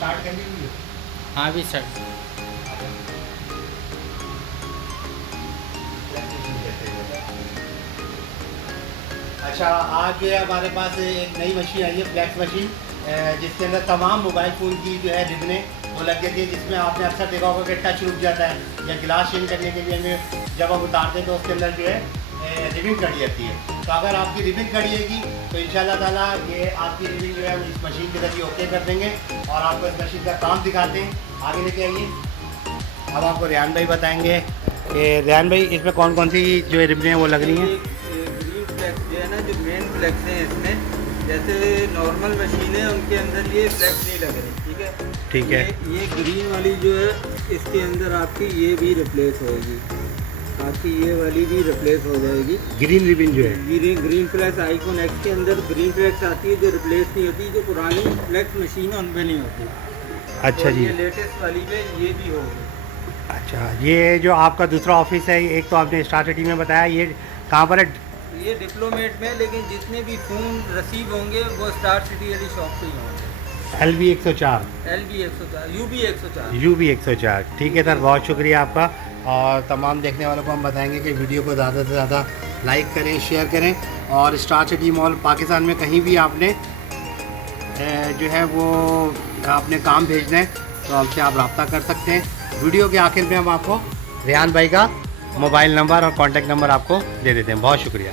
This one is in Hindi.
स्टार्ट कर लीजिए। हाँ भी सर। अच्छा, आज जो है हमारे पास एक नई मशीन आई है, फ्लैक्स मशीन, जिसके अंदर तमाम मोबाइल फ़ोन की जो है रिबनें वो लग जाती है, जिसमें आपने अक्सर देखा होगा कि टच रुक जाता है या गिलास चेंज करने के लिए हमें जब हम उतारते हैं तो उसके अंदर जो है रिबिन कट जाती है। तो अगर आपकी रिबिन कटिएगी तो इंशाल्लाह ताला ये आपकी रिबिन जो है हम इस मशीन के जरिए ओके कर देंगे और आपको इस मशीन का काम दिखाते हैं। आगे लेके आइए। अब आपको रेहान भाई बताएँगे कि रेहान भाई इसमें कौन कौन सी जो रिबनें हैं वो लग रही हैं। ग्रीन फ्लैक्स जो है ना, जो मेन फ्लैक्स हैं इसमें, जैसे नॉर्मल मशीन है उनके अंदर ये फ्लैक्स नहीं लग रही, ठीक है। ठीक है। ये ग्रीन वाली जो है इसके अंदर आपकी ये भी रिप्लेस होएगी, आपकी ये वाली भी रिप्लेस हो जाएगी। ग्रीन रिबिन जो है ग्रीन फ्लैक्स आईकॉन एक्स के अंदर ग्रीन फ्लैक्स आती है जो रिप्लेस नहीं होती, जो पुरानी फ्लैक्स मशीन है उनमें नहीं होती। अच्छा जी। ये लेटेस्ट वाली में ये भी होगी। अच्छा, ये जो आपका दूसरा ऑफिस है, एक तो आपने स्टार सिटी में बताया, ये कहाँ पर है? ये डिप्लोमेट में, लेकिन जितने भी फ़ोन रिसीव होंगे वो स्टार सिटी वाली शॉप से ही होंगे। LB 104, LB 104, UB 104। UB 104। ठीक है सर, बहुत शुक्रिया आपका। और तमाम देखने वालों को हम बताएंगे कि वीडियो को ज़्यादा से ज़्यादा लाइक करें, शेयर करें, और स्टार सिटी मॉल पाकिस्तान में कहीं भी आपने जो है वो आपने काम भेजना है तो हमसे आप रब्ता कर सकते हैं। वीडियो के आखिर में हम आपको रेहान भाई का मोबाइल नंबर और कॉन्टैक्ट नंबर आपको दे देते हैं। बहुत शुक्रिया।